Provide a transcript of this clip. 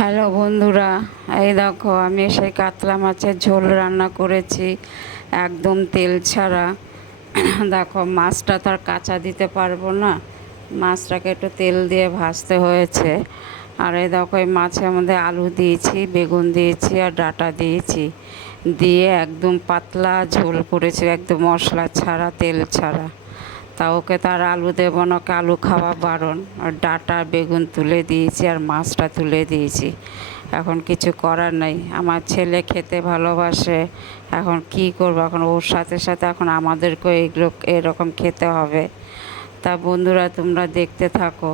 Hello বন্ধুরা, এই দেখো আমি সেই কাতলা মাছের ঝোল রান্না করেছি একদম তেল ছাড়া। দেখো মাছটা তো আর কাঁচা দিতে পারবো না, মাছটাকে একটু তেল দিয়ে ভাজতে হয়েছে। আর এই দেখো এই মাছের মধ্যে আলু দিয়েছি, বেগুন দিয়েছি আর ডাঁটা দিয়েছি, দিয়ে একদম পাতলা ঝোল করেছি, একদম মশলা ছাড়া তেল ছাড়া। তা ওকে তার আলু দেবো না, ওকে আলু খাওয়া বারণ। আর ডাঁটা বেগুন তুলে দিয়েছি আর মাছটা তুলে দিয়েছি। এখন কিছু করার নাই, আমার ছেলে খেতে ভালোবাসে, এখন কি করবো, এখন ওর সাথে সাথে এখন আমাদেরকেও এগুলো এরকম খেতে হবে। তা বন্ধুরা তোমরা দেখতে থাকো।